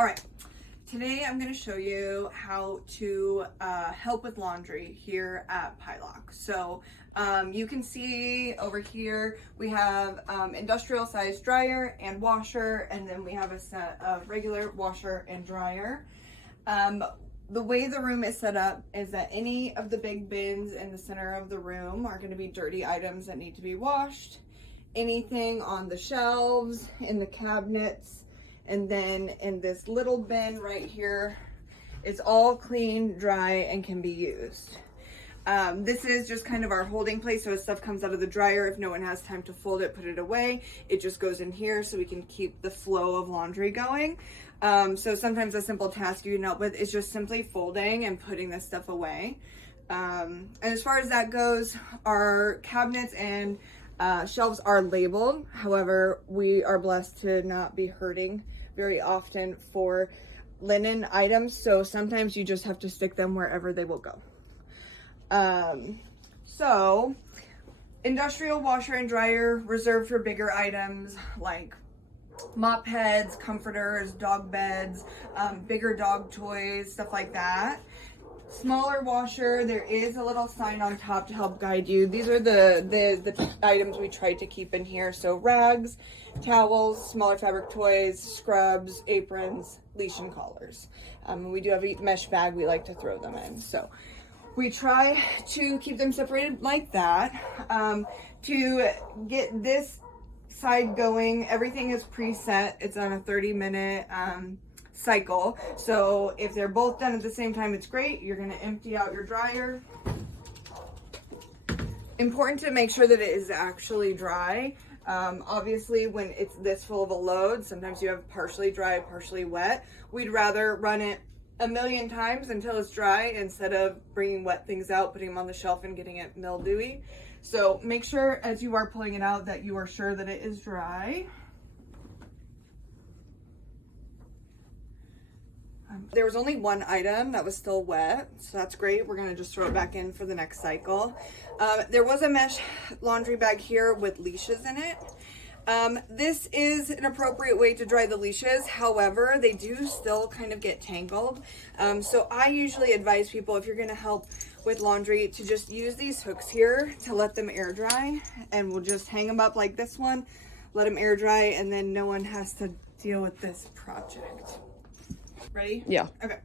All right, today I'm going to show you how to help with laundry here at PPAC. So you can see over here we have industrial size dryer and washer, and then we have a set of regular washer and dryer. The way the room is set up is that any of the big bins in the center of the room are going to be dirty items that need to be washed. Anything on the shelves, in the cabinets, and then in this little bin right here, it's all clean, dry, and can be used. This is just kind of our holding place, so as stuff comes out of the dryer, if no one has time to fold it, put it away, it just goes in here so we can keep the flow of laundry going. So sometimes a simple task you can help with is just simply folding and putting this stuff away. And as far as that goes, our cabinets and shelves are labeled. However, we are blessed to not be hurting very often for linen items, so sometimes you just have to stick them wherever they will go. So industrial washer and dryer reserved for bigger items like mop heads, comforters, dog beds, bigger dog toys, stuff like that. Smaller washer, there is a little sign on top to help guide you. These are the items we tried to keep in here. So rags, towels, smaller fabric toys, scrubs, aprons, leash and collars. We do have a mesh bag we like to throw them in. So we try to keep them separated like that. To get this side going, everything is preset. It's on a 30-minute cycle. So if they're both done at the same time, it's great. You're going to empty out your dryer. Important to make sure that it is actually dry. Obviously, when it's this full of a load, sometimes you have partially dry, partially wet. We'd rather run it a million times until it's dry instead of bringing wet things out, putting them on the shelf and getting it mildewy. So make sure as you are pulling it out that you are sure that it is dry. There was only one item that was still wet, so that's great. We're gonna just throw it back in for the next cycle. There was a mesh laundry bag here with leashes in it. This is an appropriate way to dry the leashes. However, they do still kind of get tangled. So I usually advise people, if you're gonna help with laundry, to just use these hooks here to let them air dry, and we'll just hang them up like this one, let them air dry, and then no one has to deal with this project. Ready? Yeah. Okay.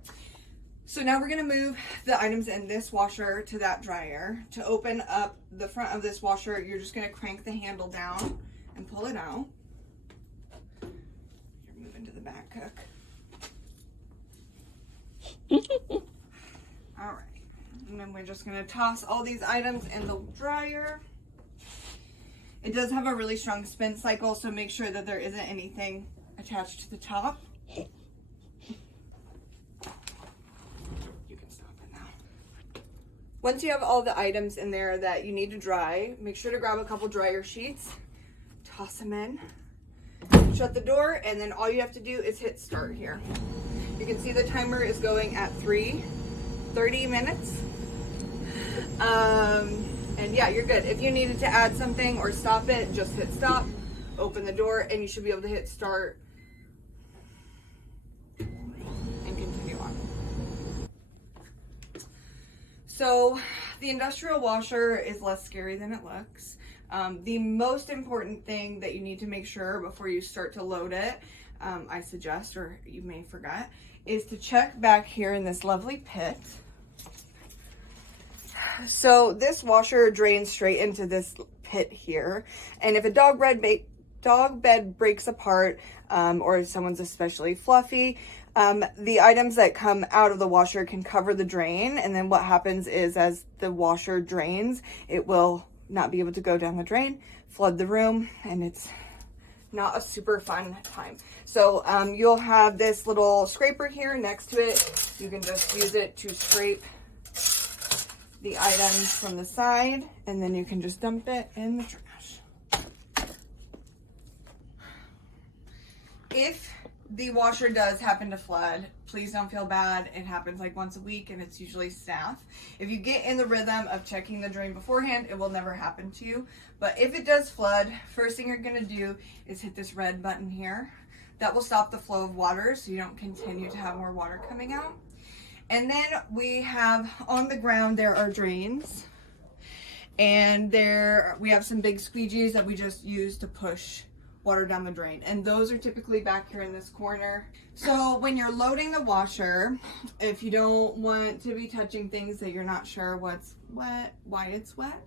So now we're going to move the items in this washer to that dryer. To open up the front of this washer, you're just going to crank the handle down and pull it out. You're moving to the back, Cook. All right. And then we're just going to toss all these items in the dryer. It does have a really strong spin cycle, so make sure that there isn't anything attached to the top. Once you have all the items in there that you need to dry, make sure to grab a couple dryer sheets, toss them in, shut the door, and then all you have to do is hit start here. You can see the timer is going at 30 minutes. And yeah, you're good. If you needed to add something or stop it, just hit stop, open the door, and you should be able to hit start and continue on. So the industrial washer is less scary than it looks. The most important thing that you need to make sure before you start to load it, I suggest, or you may forget, is to check back here in this lovely pit. So this washer drains straight into this pit here. And if a dog bed breaks apart, or someone's especially fluffy, the items that come out of the washer can cover the drain, and then what happens is as the washer drains, it will not be able to go down the drain, flood the room, and it's not a super fun time. So you'll have this little scraper here next to it. You can just use it to scrape the items from the side, and then you can just dump it in the trash. If the washer does happen to flood, please don't feel bad. It happens like once a week, and it's usually staff. If you get in the rhythm of checking the drain beforehand, it will never happen to you. But if it does flood, first thing you're gonna do is hit this red button here. That will stop the flow of water so you don't continue to have more water coming out. And then we have on the ground, there are drains. And there we have some big squeegees that we just use to push water down the drain. And those are typically back here in this corner. So when you're loading the washer, if you don't want to be touching things that you're not sure what's wet, why it's wet,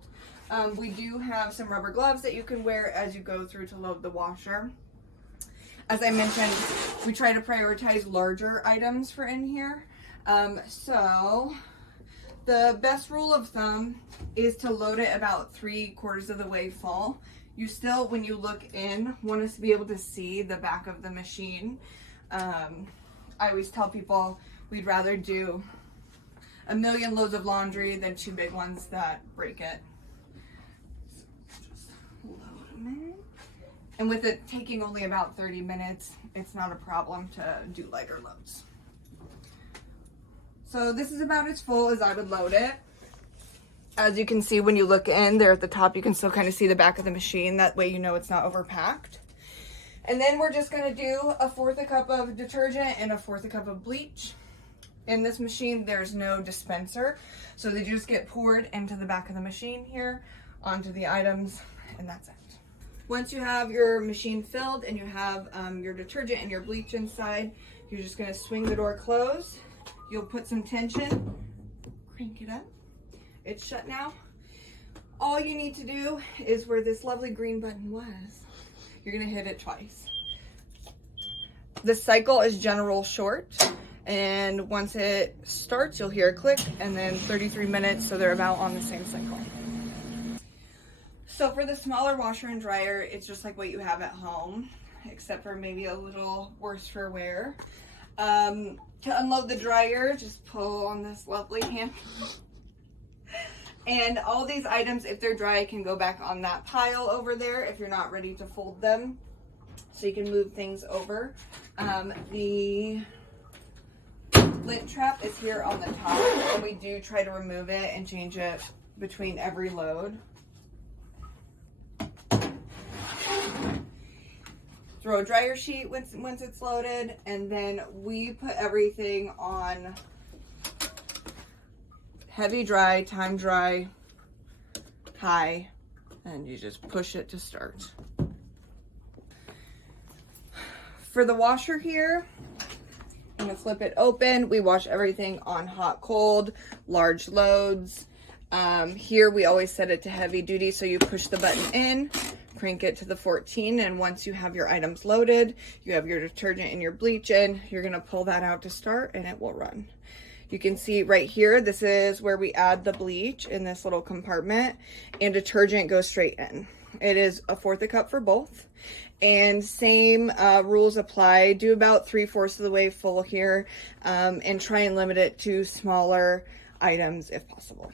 we do have some rubber gloves that you can wear as you go through to load the washer. As I mentioned, we try to prioritize larger items for in here. So the best rule of thumb is to load it about 3/4 of the way full. You still, when you look in, want us to be able to see the back of the machine. I always tell people we'd rather do a million loads of laundry than 2 big ones that break it. So just load them in. And with it taking only about 30 minutes, it's not a problem to do lighter loads. So this is about as full as I would load it. As you can see when you look in there at the top, you can still kind of see the back of the machine. That way you know it's not overpacked. And then we're just gonna do 1/4 cup of detergent and 1/4 cup of bleach. In this machine, there's no dispenser. So they just get poured into the back of the machine here, onto the items, and that's it. Once you have your machine filled and you have your detergent and your bleach inside, you're just gonna swing the door closed. You'll put some tension, crank it up. It's shut now. All you need to do is where this lovely green button was, you're gonna hit it twice. The cycle is general short, and once it starts, you'll hear a click, and then 33 minutes, so they're about on the same cycle. So for the smaller washer and dryer, it's just like what you have at home, except for maybe a little worse for wear. To unload the dryer, just pull on this lovely handle. And all these items, if they're dry, can go back on that pile over there if you're not ready to fold them. So you can move things over. The lint trap is here on the top, and we do try to remove it and change it between every load. Throw a dryer sheet once it's loaded, and then we put everything on heavy dry, time dry, high, and you just push it to start. For the washer here, I'm gonna flip it open. We wash everything on hot, cold, large loads. Here we always set it to heavy duty, so you push the button in, crank it to the 14, and once you have your items loaded, you have your detergent and your bleach in, you're gonna pull that out to start and it will run. You can see right here, this is where we add the bleach in this little compartment, and detergent goes straight in. It is 1/4 cup for both, and same rules apply. Do about 3/4 of the way full here, and try and limit it to smaller items if possible.